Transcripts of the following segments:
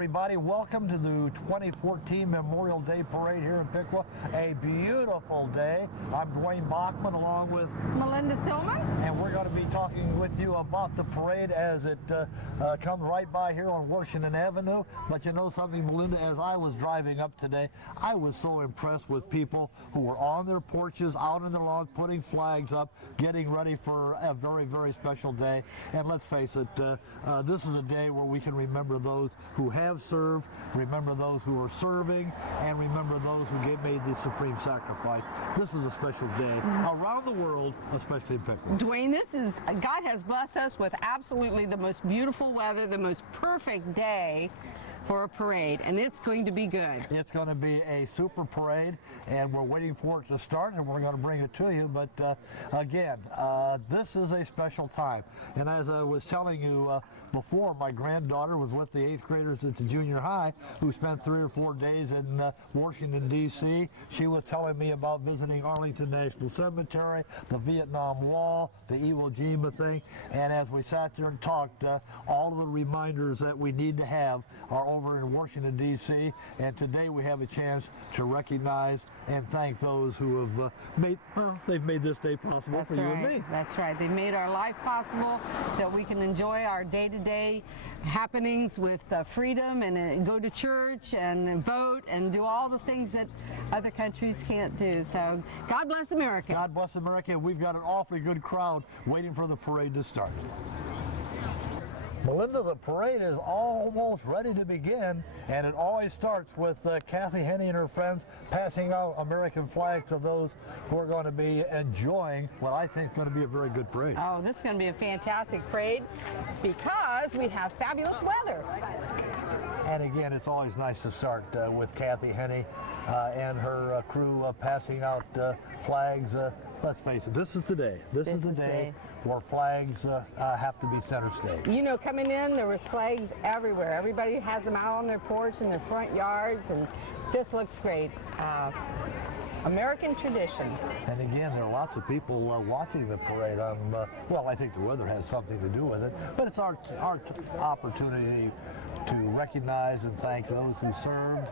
everybody. Welcome to the 2014 Memorial Day Parade here in Piqua. A beautiful day. I'm Dwayne Bachman along with Melinda Silman. And we're going to be talking with you about the parade as it comes right by here on Washington Avenue. But you know something, Melinda, as I was driving up today, I was so impressed with people who were on their porches, out in the lawn, putting flags up, getting ready for a very, very special day. And let's face it, this is a day where we can remember those who have served, remember those who are serving, and remember those who made the supreme sacrifice. This is a special day around the world, especially in Piqua. Dwayne, God has blessed us with absolutely the most beautiful weather, the most perfect day for a parade, and it's going to be good. It's going to be a super parade, and we're waiting for it to start, and we're going to bring it to you. But again, this is a special time. And as I was telling you before, my granddaughter was with the 8th graders at the junior high who spent 3 or 4 days in Washington, D.C. She was telling me about visiting Arlington National Cemetery, the Vietnam Wall, the Iwo Jima thing, and as we sat there and talked, all of the reminders that we need to have are over in Washington, D.C., and today we have a chance to recognize and thank those who have they've made this day possible for you and me. That's right. They've made our life possible, that we can enjoy our day-to-day happenings with freedom and go to church and vote and do all the things that other countries can't do. So God bless America. God bless America. We've got an awfully good crowd waiting for the parade to start. Melinda, the parade is almost ready to begin, and it always starts with Kathy Henney and her friends passing out American flags to those who are going to be enjoying what I think is going to be a very good parade. Oh, this is going to be a fantastic parade because we have fabulous weather. And again, it's always nice to start with Kathy Henney and her crew passing out flags. Let's face it, this is the day. This is the day where flags have to be center stage. You know, coming in, there was flags everywhere. Everybody has them out on their porch in their front yards, and just looks great. American tradition. And again, there are lots of people watching the parade. Well, I think the weather has something to do with it, but it's our opportunity to recognize and thank those who served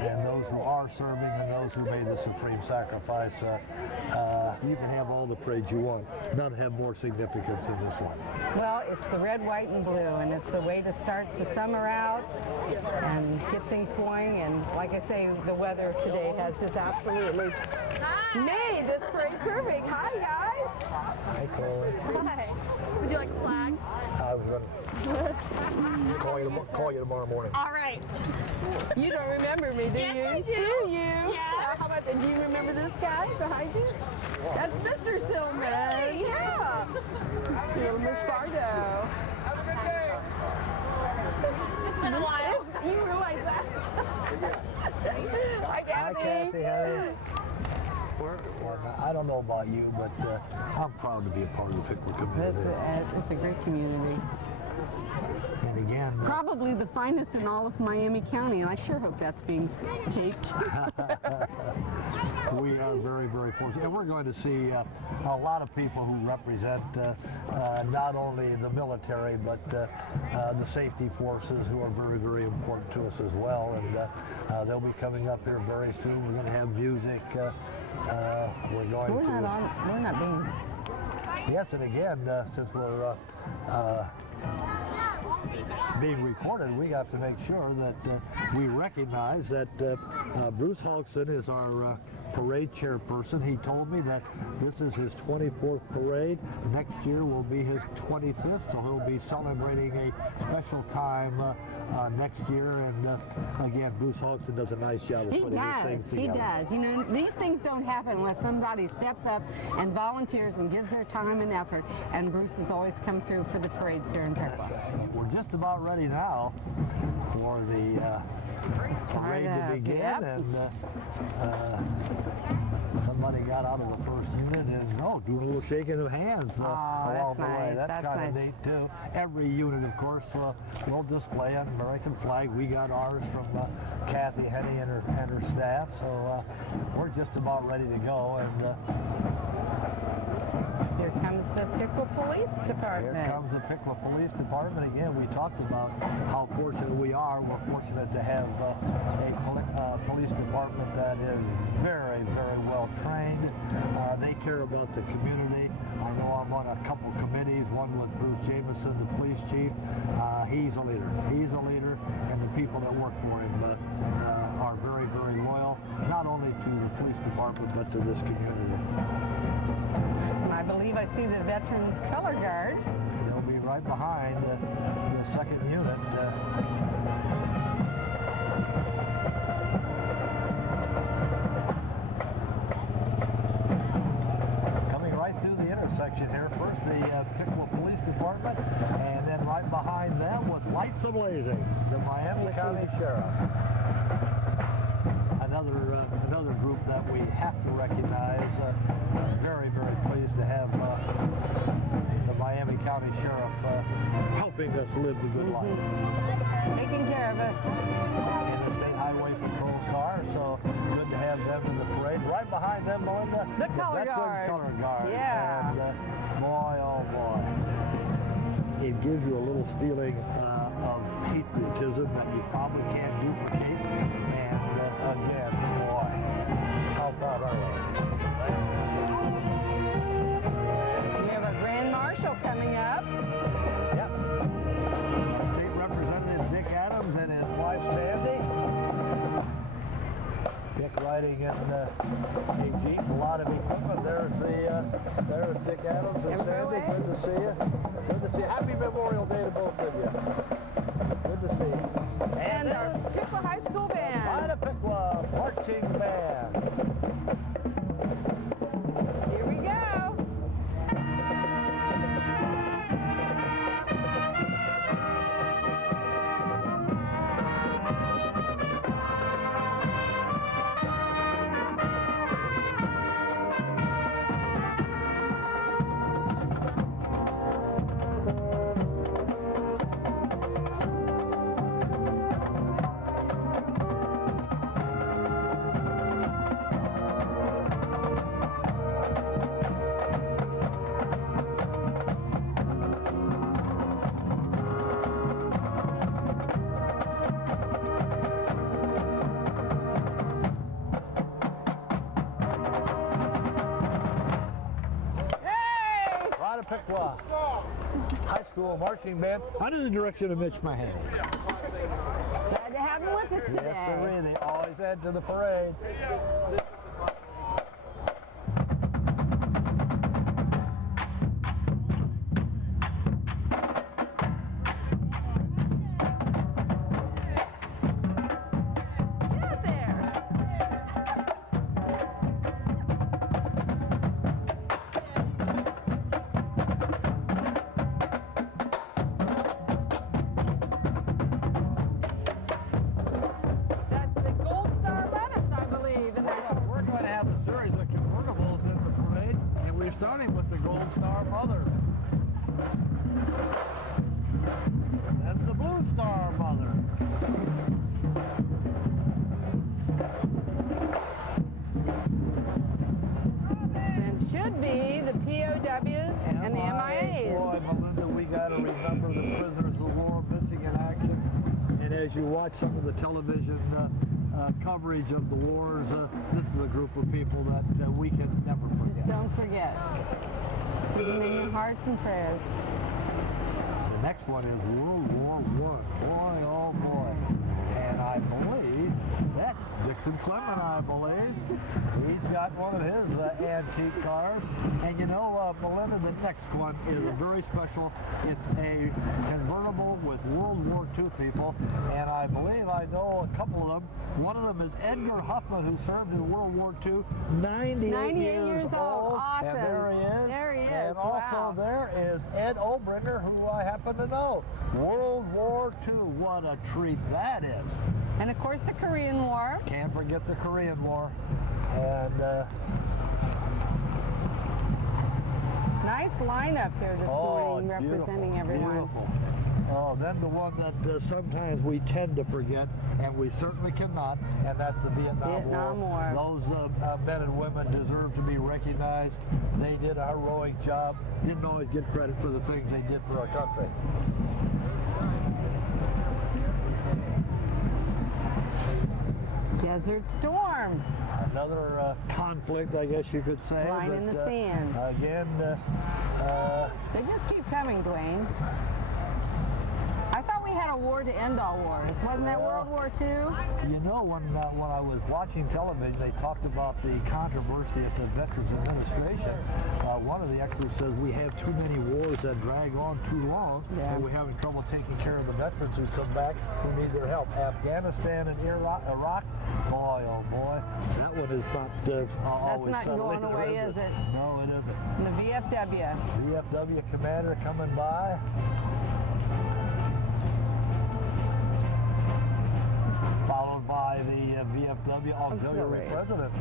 and those who are serving and those who made the supreme sacrifice. You can have all the parades you want. None have more significance than this one. Well, it's the red, white, and blue, and it's the way to start the summer out and get things going. And like I say, the weather today has just absolutely made this parade perfect. Hi, guys. Hi, Chloe. Hi. Would you like a flag? I was going to call you tomorrow morning. All right. You don't remember me, do Yes, you? I do. Do you? Yes. How about that? Do you remember this guy behind you? That's Mr. Silman. Really? Yeah. Little Miss Bardo. Just been a while. You realize that? Hi, Hi, Kathy. Kathy. Hey. I don't know about you, but I'm proud to be a part of the Piqua community. It's a great community. And again, Probably the finest in all of Miami County, and I sure hope that's being taped. we are very, very fortunate. And we're going to see a lot of people who represent not only the military, but the safety forces who are very, very important to us as well. And they'll be coming up here very soon. We're going to have music. We're not being. Yes, and again, since we're being recorded, we have to make sure that we recognize that Bruce Hodgson is our parade chairperson. He told me that this is his 24th parade. Next year will be his 25th, so he'll be celebrating a special time next year. And again, Bruce Hodgson does a nice job of putting these things together. He does. You know, these things don't happen unless somebody steps up and volunteers and gives their time and effort. And Bruce has always come through for the parades here in Piqua. We're just about ready now for the parade to begin. Yep. And somebody got out of the first unit and doing a little shaking of hands along the way. That's kind of neat too. Every unit, of course, will display an American flag. We got ours from Kathy Henney and her staff, so we're just about ready to go. And here comes the Piqua Police Department. Here comes the Piqua Police Department. Again, we talked about how fortunate we are. We're fortunate to have a police department that is very, very well trained. They care about the community. I know I'm on a couple committees, one with Bruce Jameson, the police chief. He's a leader. He's a leader, and the people that work for him are very, very loyal, not only to the police department, but to this community. And I believe I see the Veterans Color Guard. They'll be right behind the second unit. Coming right through the intersection here. First the Piqua Police Department, and then right behind them with lights ablazing, the Miami County Sheriff. Another group that we have to recognize. Very, very pleased to have the Miami County Sheriff helping us live the good life. Taking care of us. In the State Highway Patrol car, so good to have them in the parade. Right behind them, Melinda, The color Veterans guard. Color Guard. Yeah. And boy, oh boy, it gives you a little feeling of patriotism that you probably can't duplicate. And again, boy, how proud are we? We have a Grand Marshal coming up. Yep. State Representative Dick Adams and his wife Sandy. Dick riding in a Jeep, a lot of equipment. There's Dick Adams and Sandy. Good to see you. Good to see you. Happy Memorial Day to both of you. Good to see you. And our Piqua High School band. the Piqua Marching Band. Here we go. Piqua High School Marching Band under the direction of Mitch Mahaney. Glad to have you with us today. Yes, sir. They always add to the parade. Get there. That's the Gold Star Leathers, I believe. And that's We're going to have a series of convertibles in the parade, and we're starting with the Gold Star Mother. And the Blue Star Mother. and should be the POWs and the MIAs. Boy, Melinda, we got to remember the prisoners of war missing in action. And as you watch some of the television coverage of the wars, this is a group of people that we can never forget. Just don't forget. Keep them in your hearts and prayers. The next one is World War I. Boy, oh boy. And I believe that's Dixon Clement, I believe. He's got one of his antique cars. And you know, Melinda, the next one is a very special. It's a convertible with World War II people. And I believe I know a couple of them. One of them is Edgar Huffman, who served in World War II, 98 years old. Awesome. And there he is. There he is. And also Wow. there is Ed Obringer, who I happen to know. World War II, what a treat that is. And of course the Korean War. Can't forget the Korean War. And Nice lineup here this morning beautiful, representing everyone. Beautiful. Oh, then the one that sometimes we tend to forget, and we certainly cannot, and that's the Vietnam War. Those men and women deserve to be recognized. They did a heroic job. Didn't always get credit for the things they did for our country. Desert Storm. Another conflict, I guess you could say. Line in the sand. Again, They just keep coming, Dwayne. I thought we had a war to end all wars. Wasn't that World War II? you know, when I was watching television, they talked about the controversy at the Veterans Administration. One of the experts says we have too many wars that drag on too long, and we're having trouble taking care of the veterans who come back who need their help. Afghanistan and Iraq, boy, oh boy, that one is not always not going away, is it? No, it isn't. And the VFW. VFW commander coming by. Followed by the VFW auxiliary president.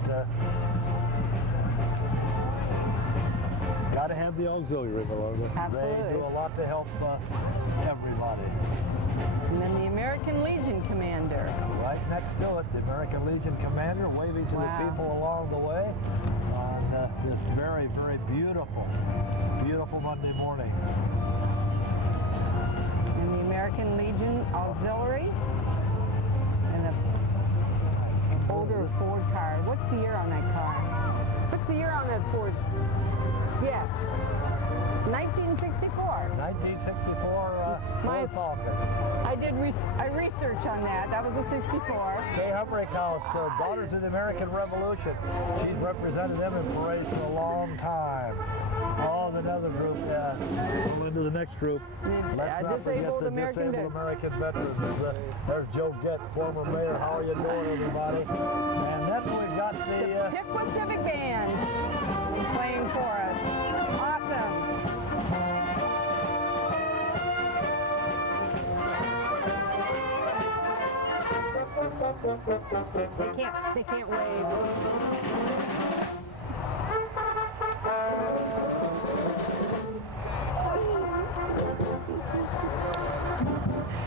Got to have the auxiliary, Melinda. Absolutely. They do a lot to help everybody. And then the American Legion commander. Right next to it, the American Legion commander waving to the people along the way on this very, very beautiful, beautiful Monday morning. And the American Legion auxiliary. And the older Ford car. What's the year on that car? What's the year on that Ford? Yeah. 1964. 1964 Ford Falcon. I did research on that. That was a 64. Kay Humrick House, Daughters of the American Revolution. She's represented them in parades for a long time. Oh, another group. We'll into the next group. Let's not forget the disabled American veterans. There's Joe Getz, former mayor. How are you doing, everybody? And then we've got the Piqua Civic Band playing for us. Awesome. They can't wave.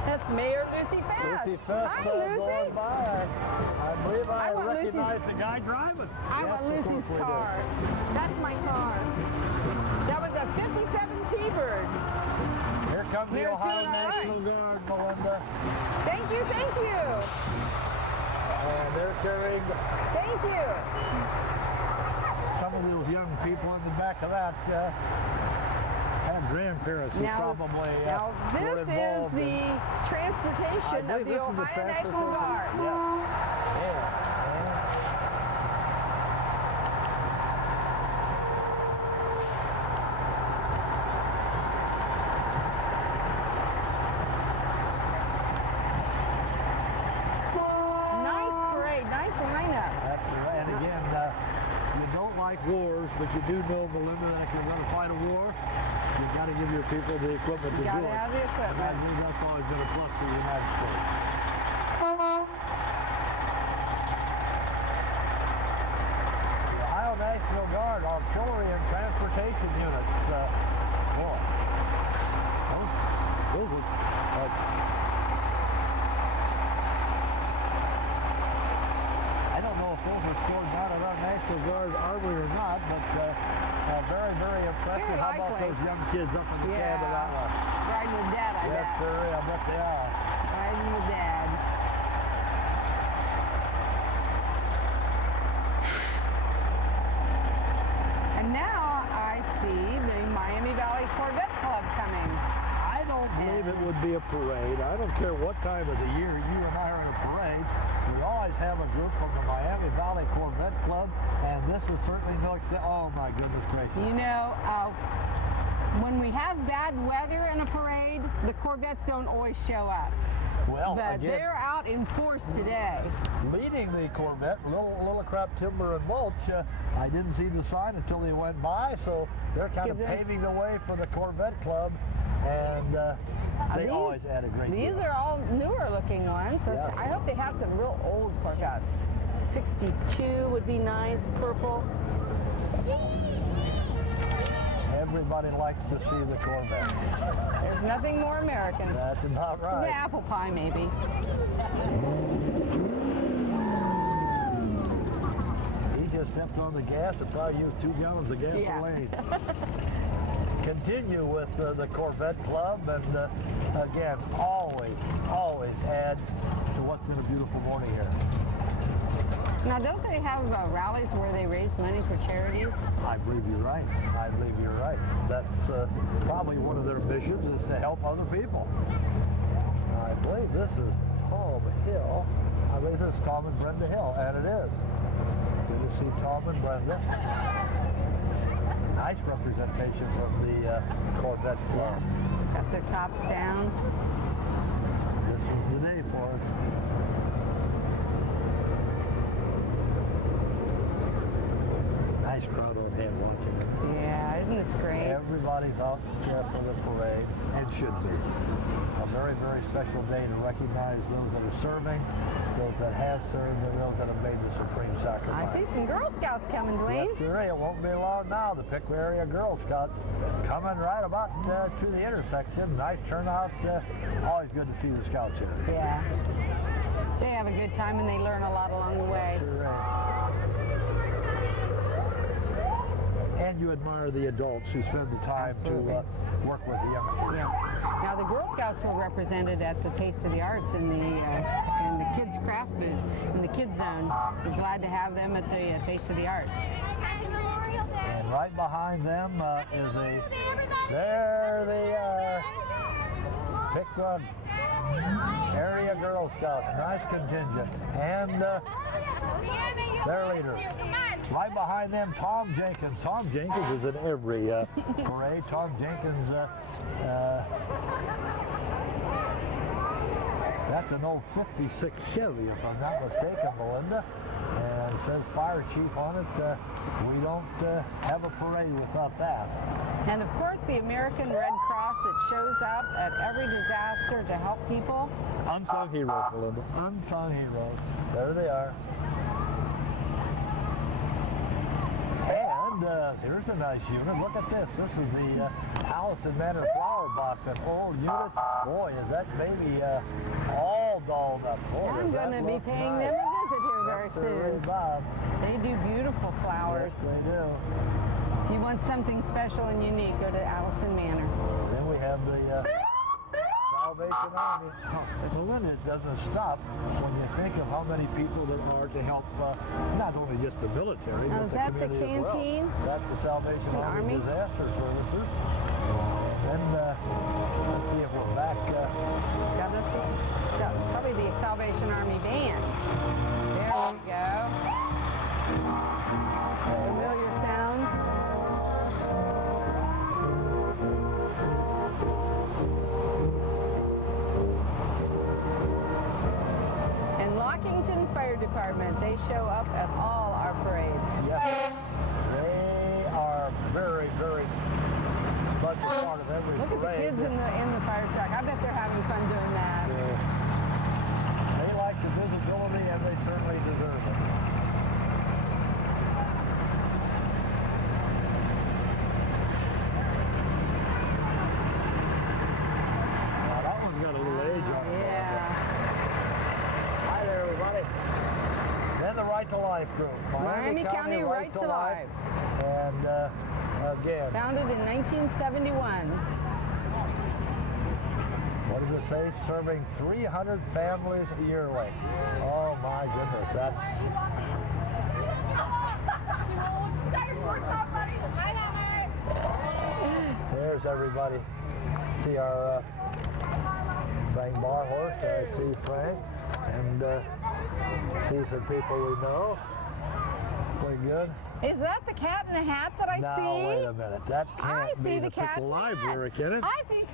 That's Mayor Lucy Fest. Lucy Fest. Hi, Lucy. Going by. I believe I recognize the guy driving. I want Lucy's car. That's my car. That was a 57 T-Bird. Here comes the Ohio National Guard, Melinda. Thank you, thank you. And they're carrying Thank you. some of those young people in the back of that. Have grandparents who probably now this were is involved the transportation of the Ohio National Guard. Nice parade, nice lineup. That's right. And again, you don't like wars, but you do know, Melinda, that if you're going to fight a war, you've got to give your people the equipment to do it. You got to have the equipment. And I believe that's always been a plus for the United States. The Ohio National Guard Artillery and Transportation Units. Boy, those are, I don't know if those are stored down at our National Guard Armory or not, but very, very impressive. How about those young kids up in the cab of that one? Riding with Dad, I bet. Yes, sir, I bet they are. Riding with Dad. And now I see the Miami Valley Corvette Club coming. I don't believe it would be a parade. I don't care what time of the year you and I are in a parade. We always have a group from the Miami Valley Corvette Club, and this is certainly no exception. Oh my goodness gracious. You know, when we have bad weather in a parade, the Corvettes don't always show up. Well, but again, they're out in force today. Leading the Corvette, Little Crap Timber and Mulch. I didn't see the sign until they went by, so they're kind of paving the way for the Corvette Club, and they always add a great deal. These are all newer looking ones. Yeah. I hope they have some real old Corvettes. 62 would be nice, purple. Everybody everybody likes to see the Corvette. There's nothing more American. That's about The right. apple pie, maybe. He just stepped on the gas and probably used 2 gallons of gasoline. Continue with the Corvette Club, and again, always add to what's been a beautiful morning here. Now, don't they have rallies where they raise money for charities? I believe you're right. I believe you're right. That's probably one of their missions, is to help other people. I believe this is Tom Hill. I believe this is Tom and Brenda Hill, and it is. Good to see Tom and Brenda. Nice representation from the Corvette Club. Got their tops down. This is the day for it. Nice crowd on hand watching it. Yeah, isn't this great? Everybody's out for the parade. It should be. A very, very special day to recognize those that are serving, those that have served, and those that have made the supreme I sacrifice. see some Girl Scouts coming, Dwayne. Yes, sure. It won't be long now. The Piqua area Girl Scouts coming right about to the intersection. Nice turnout. Always good to see the Scouts here. Yeah. They have a good time and they learn a lot along the way. Sure. And you admire the adults who spend the time Absolutely. to work with the youngsters. Yeah. Now the Girl Scouts were represented at the Taste of the Arts in the kids craft booth, in the kids zone. We're glad to have them at the Taste of the Arts. And right behind them is there they are, Piqua area Girl Scouts, nice contingent, and their leader. Right behind them, Tom Jenkins. Tom Jenkins is in every parade. Tom Jenkins, that's an old 56 Chevy, if I'm not mistaken, Melinda. And it says Fire Chief on it. We don't have a parade without that. And of course the American Red Cross that shows up at every disaster to help people. Unsung heroes, Melinda. Unsung heroes. There they are. And here's a nice unit. Look at this. This is the Allison Manor flower box, an old unit. Boy, is that baby all dolled up. Boy, I'm does that going to be look paying nice. them a visit here very Yes, sir, soon. Bob. They do beautiful flowers. Yes, they do. If you want something special and unique, go to Allison Manor. Then we have the Salvation Army. Melinda, it doesn't stop when you think of how many people there are to help not only just the military, Now, but is the that the community as canteen? well. That's the Salvation Army Army? Disaster Services. And let's see if we're back. Yeah, that's probably the Salvation Army band. There we go. Familiar sound. And Lockington Fire Department, they show up at all our parades. Yes, they are very, very much a part of every Look at the parade. kids in the fire truck. I bet they're having fun doing that. They like the visibility, and they certainly deserve it. Now that one's got a little age on it. Yeah. Hi there, everybody. Then the Right to Life group. Miami County Right to Life. And again, Founded in 1971. what does it say? Serving 300 families yearly. Oh my goodness, that's... There's everybody. See our Frank Barhorst. I see Frank. And see some people we know. Pretty good. Is that the cat in the hat that I Now, see? wait a minute. That can't I be see the the cat Piqua in the hat. Library, can it? I think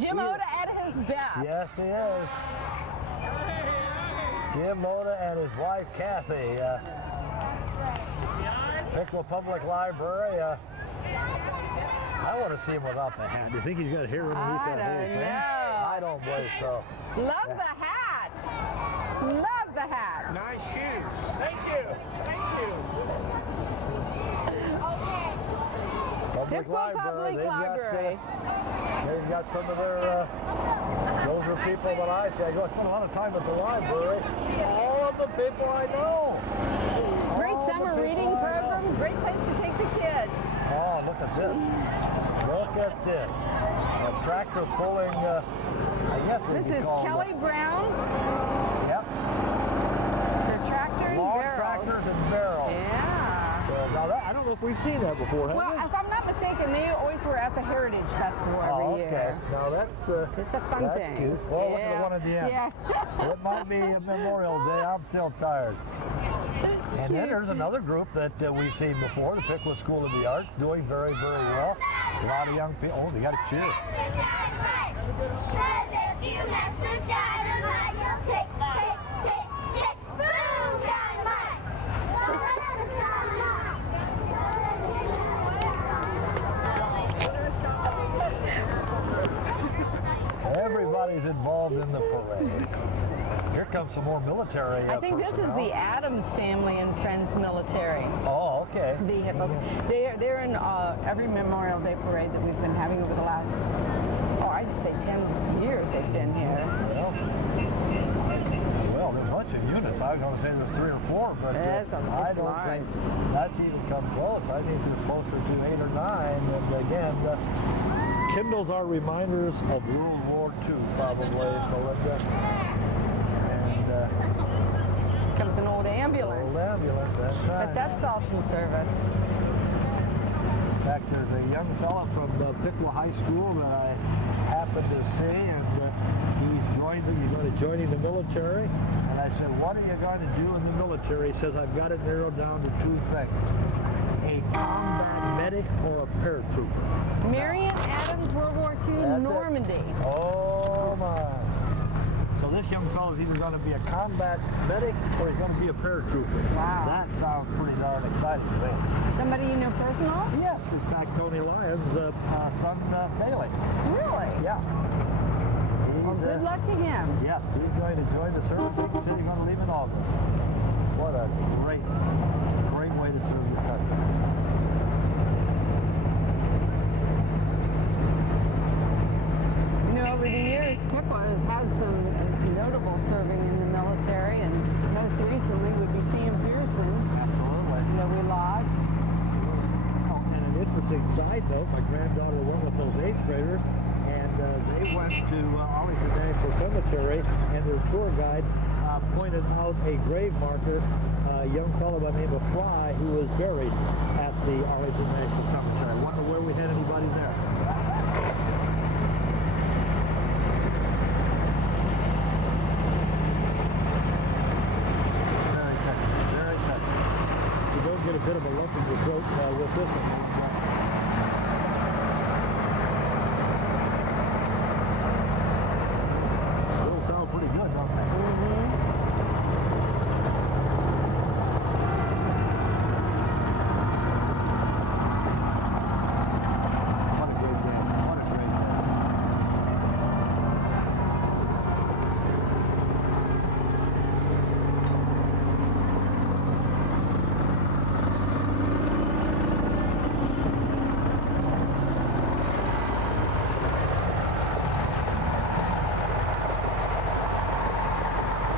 Jim yeah. Oda at his best. Yes, he is. Jim Oda and his wife, Kathy. Piqua Public Library. I want to see him without the hat. Do you think he's got hair underneath I that whole don't thing? know. I don't believe so. Love the hat. Love the hat. Nice shoes. Thank you. Thank you. Public Piqua Library. Public Library. They've got some of their, those are people that I see. I go spend a lot of time at the library. All of the people I know. Great All the summer people reading I know. program. Great place to take the kids. Oh, look at this. Look at this. A tractor pulling, I guess it would This be is called, Kelly Brown Yep. for tractor and Log barrels. tractors and barrels. Yeah. So, now that, I don't know if we've seen that before, have Well, we? if I'm not mistaken, they always were at the Heritage Festival every Oh, okay. year. Now that's It's a fun that's thing. cute. Well, look at Yeah. the one at the end. Yeah. It might be a Memorial Day. I'm still tired. And then there's another group that we've seen before, the Piqua School of the Arts, doing very, very well. A lot of young people. Oh, they got a cheer. Everybody's involved in the parade. Here comes some more military I think this is personnel. the Adams family and Friends military Oh, okay. vehicles. They're in every Memorial Day parade that we've been having over the last, I'd say 10 years they've been here. Well, there's a bunch of units. I was going to say there's 3 or 4, but That's I don't large. think that's even come close. I think there's closer to 8 or 9. And again, kindles are reminders of World War II, probably, Melinda. And Comes an old ambulance. old ambulance, that's right. But that's awesome service. In fact, there's a young fella from Piqua High School that I happened to see, and he's going to joining the military. And I said, what are you going to do in the military? He says, I've got it narrowed down to 2 things. A combat medic or a paratrooper. Marion Adams, World War II, That's it. Normandy. Oh my. So this young fellow is either going to be a combat medic or he's going to be a paratrooper. Wow. That sounds pretty darn exciting to me. Somebody you know personal? Yes, in fact, Tony Lyons' son Bailey. Really? Yeah. Well, He's, good luck to him. yes, he's going to join the service. He said he's going to leave in August. What a great, great way to serve your country. You know, over the years, Piqua has had some notable serving in the military, and most recently would be Sam Pearson Absolutely. that we lost. Oh, and an interesting side note, my granddaughter went with those 8th graders, and they went to Arlington National Cemetery, and their tour guide pointed out a grave marker, a young fellow by the name of Fry, who was buried at the Arlington National Cemetery. I wonder where we had anybody there. Very touching, very touching. You don't get a bit of a lump in your throat with this one. Still sound pretty good, don't they? What a great day. What a great day.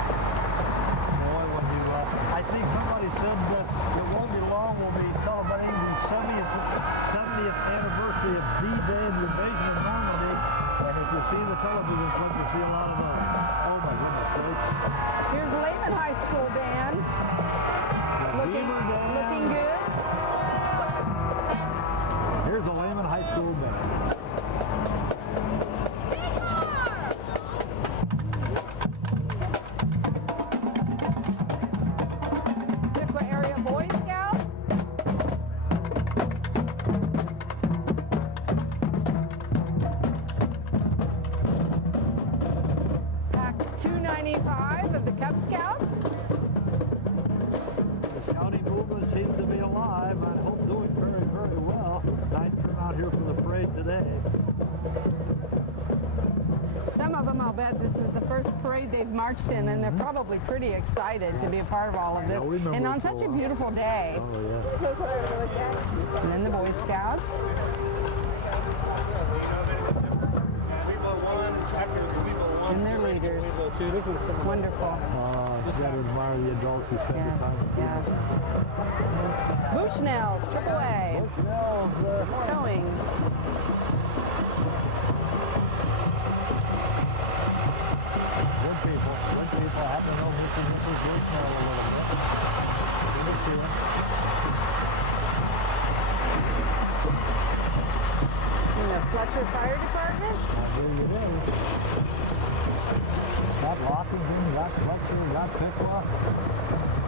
Boy, when you, I think somebody said that it won't be long, we'll be celebrating the 70th anniversary of D-Day and the invasion of Normandy. And if you see the television clip, you see a lot of those. Oh my goodness gracious. Here's Lehman High School band. The Looking, Beaver Dam. looking good. Here's the Lehman High School band. Piqua Area Boy Scouts. Pack 295 of the Cub Scouts. The scouting movement seems to be alive. I hope doing very, very well. Nice turnout here for the parade today. Some of them, I'll bet this is the first parade they've marched in, and they're probably pretty excited to be a part of all of this. I'll remember And on it for such a a while. beautiful day. Oh yeah. And then the Boy Scouts. and their leaders. Too. This one's similar. Wonderful. You gotta admire the adults who spend Yes, the time. yes. Bushnells, AAA. Bushnells, Towing. good people. Good people. I happen to know Mr. and Mrs. Bushnell a little bit. Good to see them. In the Fletcher Fire Department. I believe it is. Got Lockington, got Fletcher, got Piqua.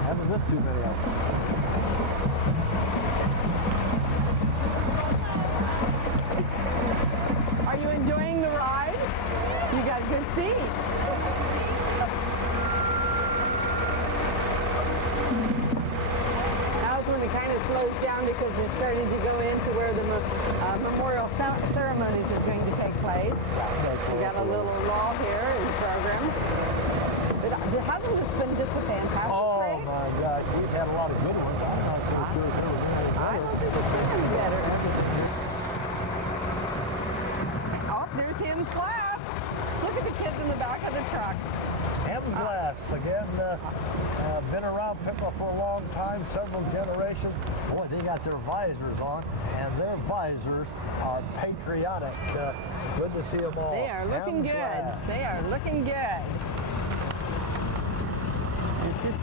Haven't missed too many of them. Are you enjoying the ride? You got a good seat. Now is when it kind of slows down because they're starting to go into where the memorial ceremonies is going to take place. We got a little lull here in the program. But hasn't this been just a fantastic Oh parade? my gosh, we've had a lot of good ones. I'm not so sure if there was any I better. don't think it's been any better. Oh, there's Him's Glass. Look at the kids in the back of the truck. Ham's Glass, again, been around Piqua for a long time, several generations. Boy, they got their visors on, and their visors are patriotic. Good to see them all. They are looking Ham's good. Glass. They are looking good. This is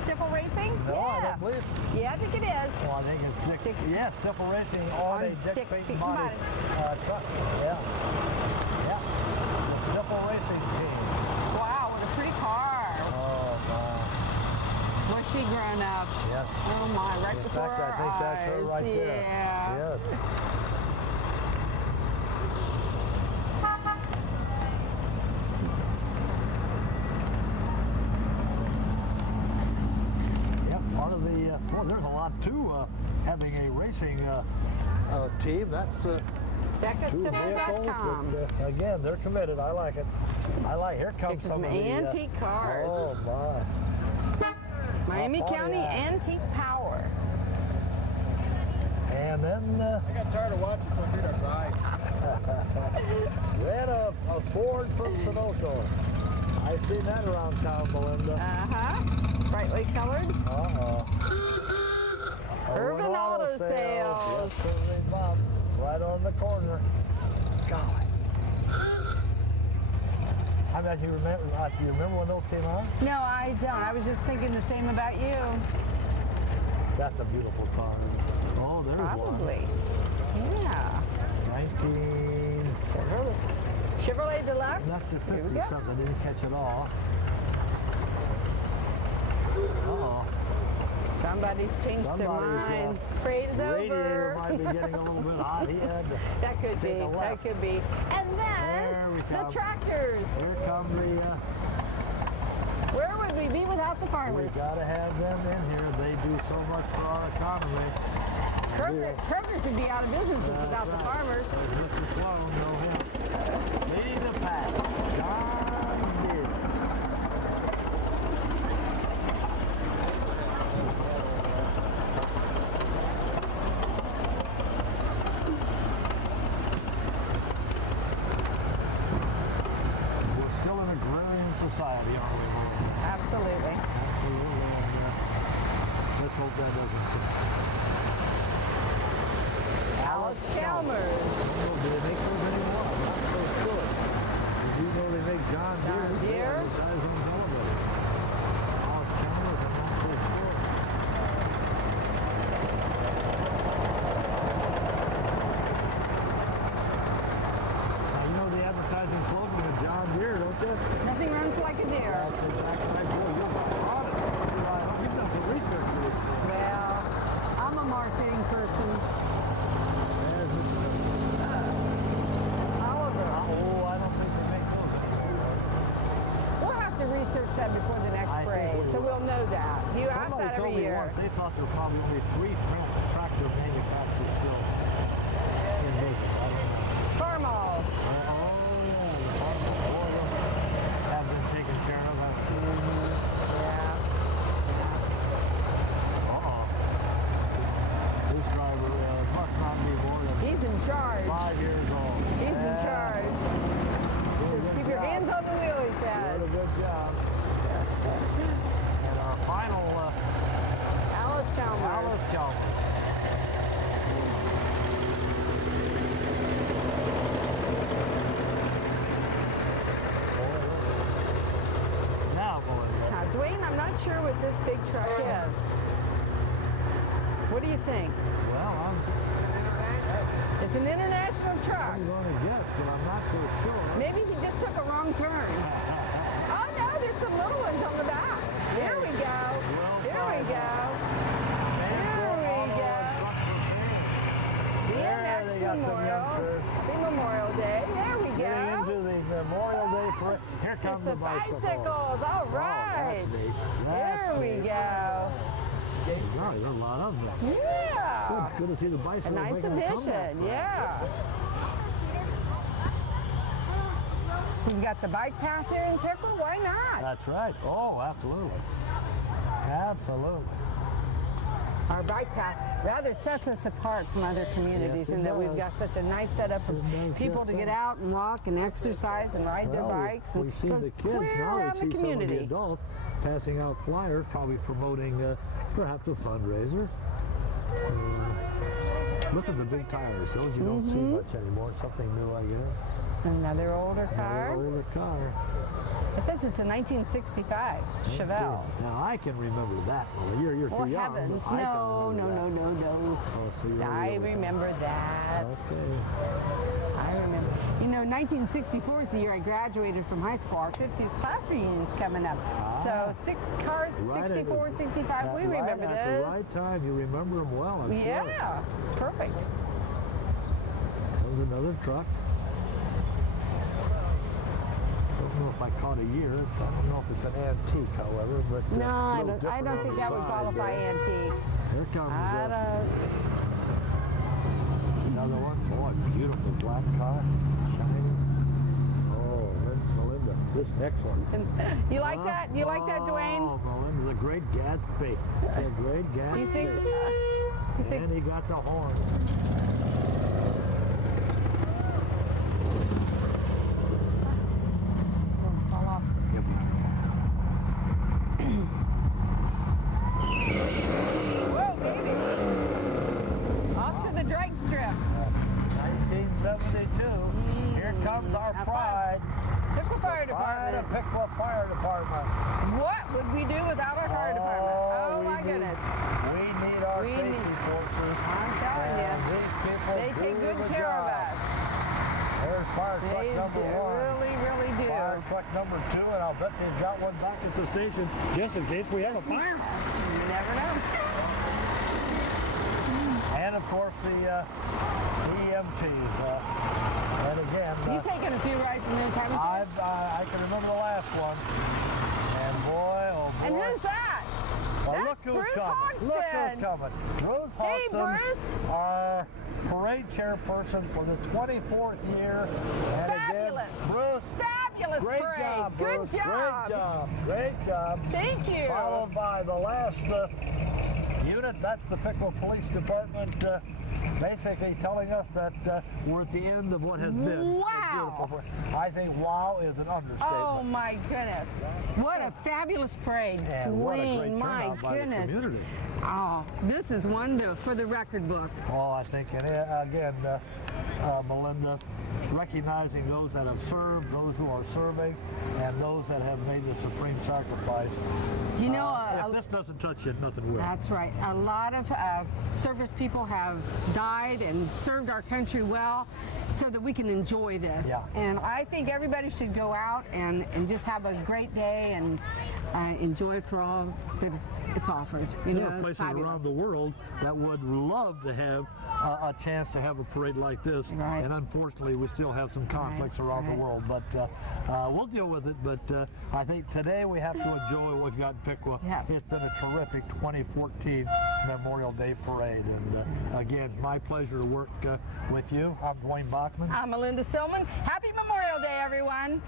Stifle Racing? No, Yeah. I don't believe. Yeah, I think it is. Well, I think it's Dick. Yeah, Stifle Racing on a Dick Dick Peyton Peyton body truck. Yeah. Yeah. The Stifle Racing team. Wow, what a pretty car. Oh, my. Was she grown up? Yes. Oh my, right In before fact, I our think that's her eyes. right there. Yeah. Yes. Yep, part of the, well, there's a lot to having a racing team. That's two vehicles, BeccaStifle.com. but again, they're committed. I like it. Here comes Picking some of some the antique cars. Oh my! Miami Pontiac. County Antique Power. And then I got tired of watching, so I figured I'd ride. then a Ford from Sunoco. I seen that around town, Melinda. Uh-huh. Brightly colored. Urban Auto Sales. Yes, Irving Bob, right on the corner. Golly. I bet you remember. Do you remember when those came out? No, I don't. I was just thinking the same about you. That's a beautiful car. Oh, there's Probably. one. Yeah. 19. Chevrolet Deluxe. That's the Here we 50 go. something. Didn't catch it all. Uh-oh. Somebody's changed their Somebody's, mind. Parade is Radiator over. might be getting a little bit hot. He had to That could be. take a That left. could be. And There then we the come. tractors. Here come the, Where would we be without the we farmers? gotta have them in here. They do so much for our economy. Kroger's would be out of business without the That's right. farmers. Mr. Sloan, know him. Leading the pack, John Deere. We're still an agrarian society, aren't we, Melinda? Absolutely. Absolutely. And, let's hope that doesn't change. Alice Chalmers. Oh, do they make those anymore? I'm not so sure. You do know they make John Deere. John Deere. Advertising on television. Alice Chalmers, I'm not so sure. Now, you know the advertising slogan of John Deere, don't you? Nothing runs like a deer. That's exactly right. You're proud of it. You've done some research for this. Well, I'm a marketing person. There's this. However, Oh, I don't think they make those anymore. we'll have to research that before the next I think parade, we so will. we'll know that. You ask Somebody that told every me year. once they thought there were probably only 3 tractor manufacturers still in business. I don't know. Farmall. Oh, yeah, the farmers, boy, they have been taken care of. Yeah. Uh-oh. This driver must not be more than He's in charge. 5 years old. He's in Yeah. charge. Doing a Just good keep your job. hands on the wheel, he Doing says. a good job. And our final Alice Chalmers. Alice Chalmers. Now, Melinda. Now, Dwayne, I'm not sure what this big truck is. What do you think? Well, It's an international truck. I'm going to guess, but I'm not so sure. Maybe he just took a wrong turn. Oh no, there's some little ones on the back. There we go. There we go. There we go. There they got some youngsters. Happy Memorial Day. There we Getting go. into the Memorial Day parade. Here It's comes the the bicycles. bicycles. All right. Oh, that's neat. There we go. Wow, there's a lot of them. Yeah. Good to see the bicycles. A nice making a comeback. addition. Yeah. We've got the bike path here in Piqua. Why not? That's right. Oh, absolutely. Absolutely. Our bike path rather sets us apart from other communities Yes, it in that we've does. got such a nice setup for It does people just to get that. out and walk and exercise and ride their Well, bikes. we and see goes the kids clear now. around We the see some of the community. adults passing out flyers, probably promoting perhaps a fundraiser. Look at the big tires. Those you don't see much anymore. Something new, I guess. Another older car. Another older car. It says it's a 1965 Chevelle. Now I can remember that. Well, you're Oh too young. heavens! but I can No, no, remember no, that. no, no. Oh, so you're I really- remember that. Okay. I remember. You know, 1964 is the year I graduated from high school. Our 50th class reunion's coming up. So six cars, Right at 64, 65. We right remember at this. the right time. You remember them well, I'm sure. Yeah, perfect. There's another truck. Don't know if I caught a year. I don't know if it's an antique, however, but No, I a little don't different think on that the would side qualify there. antique. Here comes I don't. another one. Boy, beautiful black car, shiny. Oh, Melinda, this next one. You like that? You like that, Dwayne? Oh, Melinda, the Great Gatsby. The Great Gatsby. You think? And he got the horn. Fall off. Whoa, baby! Off to the drag strip. 1972. Here comes our High pride. Piqua Fire Pride Department. of Piqua Fire Department. What would we do without our fire department? Oh we my need- goodness. We need our We safety need- forces. I'm telling And you, these people they do take good the care job. of us. There's fire truck They number one. really, really do. Fire truck number two, and I'll bet they've got one back at the station just in case we have a fire. You never know. And of course the EMTs. And again, You've taken a few rides in this, haven't you? I can remember the last one. And boy, oh boy. And who's that? Well, That's look who's Bruce coming. Look Hogston. who's coming. Bruce Hey, Hogston, Bruce. our parade chairperson for the 24th year. And Fabulous. again, Bruce, Fabulous great parade. job, Good Bruce. job. Great job. Great job. Thank you. Followed by the last unit, that's the Piqua Police Department, basically telling us that we're at the end of what has been. a Wow. beautiful. I think wow is an understatement. Oh my goodness. What a fabulous parade. And what a great Dwayne, my turnout by the goodness. community. Oh, this is one for the record book. Oh, I think, and again, Melinda, recognizing those that have served, those who are serving, and those that have made the supreme sacrifice. You know, If this doesn't touch you, nothing will. that's right. A lot of service people have died and served our country well so that we can enjoy this. Yeah. And I think everybody should go out and just have a great day and enjoy for all that it's offered. You There know, are it's places fabulous. around the world that would love to have a chance to have a parade like this, Right. and unfortunately we still have some conflicts around right. the world, but we'll deal with it. But I think today we have to enjoy what we've got in Piqua. Yeah. It's been a terrific 2014 Memorial Day parade, and again, my pleasure to work with you. I'm Dwayne Bachman. I'm Melinda Silman. Happy Memorial Day, everyone.